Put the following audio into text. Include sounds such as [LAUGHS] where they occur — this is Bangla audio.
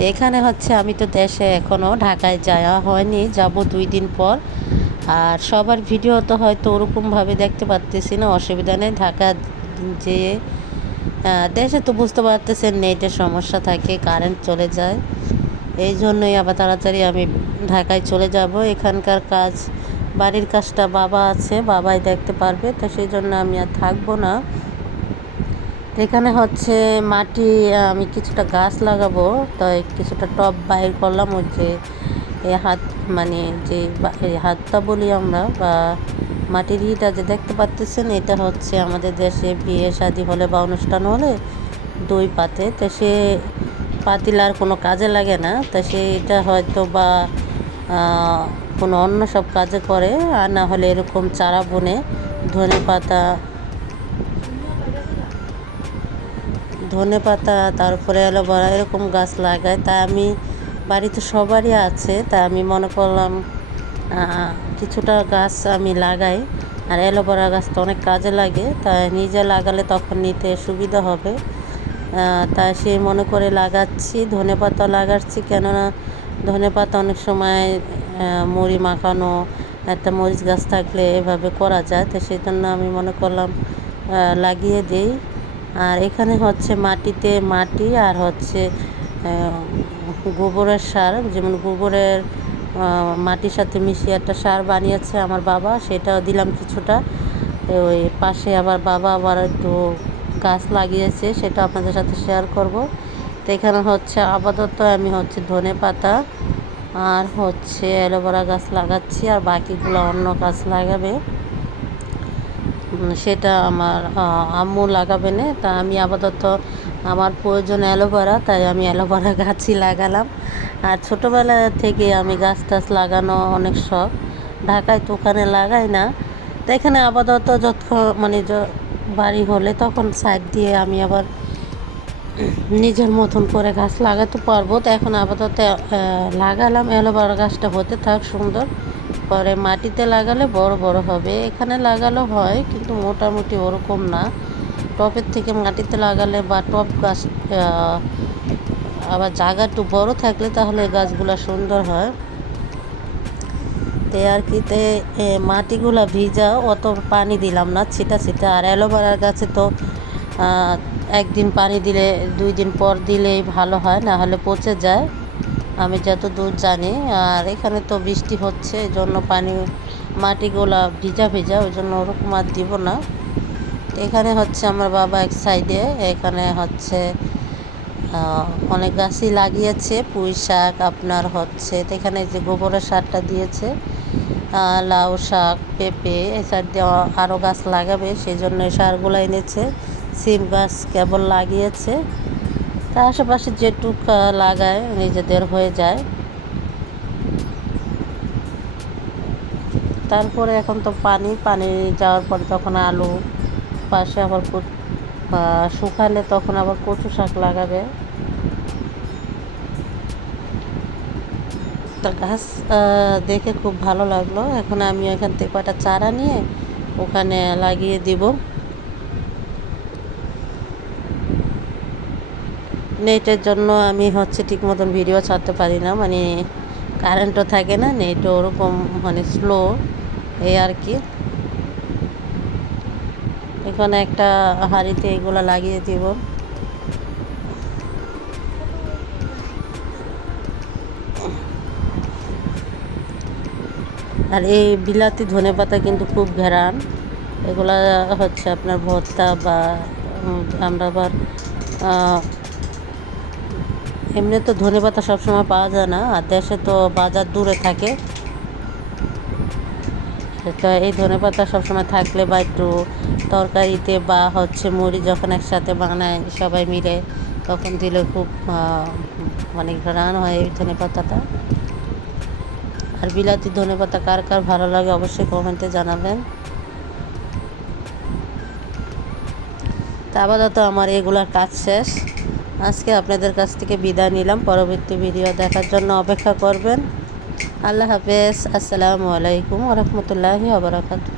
তো এখানে হচ্ছে আমি তো দেশে এখনও ঢাকায় যাওয়া হয়নি, যাব দুই দিন পর। আর সবার ভিডিও তো হয়তো ওরকমভাবে দেখতে পারতেছি না, অসুবিধা নেই। ঢাকা যেয়ে দেশে তো বুঝতে পারতেছেন নেটের সমস্যা থাকে, কারেন্ট চলে যায়। এই জন্যই আবার তাড়াতাড়ি আমি ঢাকায় চলে যাব। এখানকার কাজ, বাড়ির কাজটা বাবা আছে, বাবাই দেখতে পারবে, তো সেই জন্য আমি আর থাকব না। এখানে হচ্ছে মাটি, আমি কিছুটা গাছ লাগাবো, তো কিছুটা টব বাইর করলাম, ওই যে হাত মানে যে হাতটা বলি আমরা, বা মাটির ইটা যে দেখতে পাচ্তেছেন এটা হচ্ছে আমাদের দেশে বিয়ে শাদী হলে বা অনুষ্ঠান হলে দই পাতে। তো সে পাতিল আর কোনো কাজে লাগে না, তো সে এটা হয়তো বা কোনো অন্য সব কাজে করে, আর না হলে এরকম চারা বনে ধনে পাতা ধনে পাতা, তারপরে অ্যালোভেরা এরকম গাছ লাগাই তা আমি, বাড়িতে সবারই আছে। তা আমি মনে করলাম কিছুটা গাছ আমি লাগাই। আর অ্যালোভেরা গাছ তো অনেক কাজে লাগে। তা নিজে লাগালে তখন নিতে সুবিধা হবে। তাই সেই মনে করে লাগাচ্ছি। ধনে পাতা লাগাচ্ছি কেননা ধনে পাতা অনেক সময় মুড়ি মাখানো, একটা মরিচ গাছ থাকলে এভাবে করা যায়। তো সেই জন্য আমি মনে করলাম লাগিয়ে দেই। আর এখানে হচ্ছে মাটিতে মাটি আর হচ্ছে গোবরের সার। যেমন গোবরের মাটির সাথে মিশিয়ে একটা সার বানিয়েছে আমার বাবা, সেটাও দিলাম কিছুটা। ওই পাশে আবার বাবা আবার একটু গাছ লাগিয়েছে সেটা আপনাদের সাথে শেয়ার করব। তো এখানে হচ্ছে আপাতত আমি হচ্ছে ধনে পাতা আর হচ্ছে অ্যালোভেরা গাছ লাগাচ্ছি, আর বাকিগুলো অন্য গাছ লাগাবে। সেটা আমার আম্মু লাগাবে না। তা আমি আপাতত আমার প্রয়োজন অ্যালোভেরা, তাই আমি অ্যালোভেরা [LAUGHS] গাছই লাগালাম। আর ছোটোবেলা থেকে আমি গাছ টাছ লাগানো অনেক শখ। ঢাকায় তো ওখানে লাগাই না। তো এখানে আপাতত যত মানে বাড়ি হলে তখন সাইড দিয়ে আমি আবার নিজের মতন করে গাছ লাগাতে পারব। তো এখন আপাতত লাগালাম। অ্যালোভেরা গাছটা হতে থাক সুন্দর। পরে মাটিতে লাগালে বড় বড় হবে। এখানে লাগালো হয়, কিন্তু মোটামুটি ওরকম না। টবের থেকে মাটিতে লাগালে বা টব গাছ আবার জায়গা একটু বড় থাকলে তাহলে গাছগুলো সুন্দর হয়। তে আর কি, তে মাটিগুলা ভিজা, অত পানি দিলাম না, ছিটা ছিটা। আর অ্যালোভেরার গাছে তো একদিন পানি দিলে, দুই দিন পর দিলেই ভালো হয়, না হলে পচে যায়। আমি যত দূর জানি, আর এখানে তো বৃষ্টি হচ্ছে, এই জন্য পানি, মাটিগুলা ভিজা ভিজা, ওই জন্য ওরকম আর দিব না। এখানে হচ্ছে আমার বাবা এক সাইডে, এখানে হচ্ছে অনেক গাছই লাগিয়েছে, পুঁই শাক আপনার হচ্ছে, তো এখানে যে গোবরের সারটা দিয়েছে লাউ শাক, পেঁপে, এই সাইড দিয়ে আরও গাছ লাগাবে, সেই জন্য সারগুলো এনেছে। সিম গাছ কেবল লাগিয়েছে। তা আশেপাশে যেটুক লাগায় নিজেদের হয়ে যায়। তারপরে এখন তো পানি পানি যাওয়ার পর তখন আলু পাশে আবার শুকালে তখন আবার কচু শাক লাগাবে। তা গাছ দেখে খুব ভালো লাগল। এখন আমি ওইখান থেকে কয়টা চারা নিয়ে ওখানে লাগিয়ে দিব। নেটের জন্য আমি হচ্ছে ঠিক মতন ভিডিও ছাড়তে পারি না মানে কারেন্টও থাকে না নেটও ওরকম মানে স্লো এই আর কি। এখানে একটা হাঁড়িতে এগুলো লাগিয়ে দিব। আর এই বিলাতি ধনে পাতা কিন্তু খুব ঘেরান। এগুলা হচ্ছে আপনার ভর্তা বা আমরা আবার এমনি তো ধনে পাতা সবসময় পাওয়া যায় না, আর দেশে তো বাজার দূরে থাকে। তো এই ধনে পাতা সবসময় থাকলে বা একটু তরকারিতে বা হচ্ছে মুড়ি যখন একসাথে বানায় সবাই মিলে, তখন দিলে খুব মানে ঘ্রাণ হয় এই ধনে পাতাটা। আর বিলাতি ধনে পাতা কার কার ভালো লাগে অবশ্যই কমেন্টে জানাবেন। তা আপাতত আমার এগুলার কাজ শেষ। আজকে আপনাদের কাছ থেকে বিদায় নিলাম। পরবর্তী ভিডিও দেখার জন্য অপেক্ষা করবেন। আল্লাহ হাফেজ। আসসালামু আলাইকুম রহমতুল্লাহি আবরাকাতু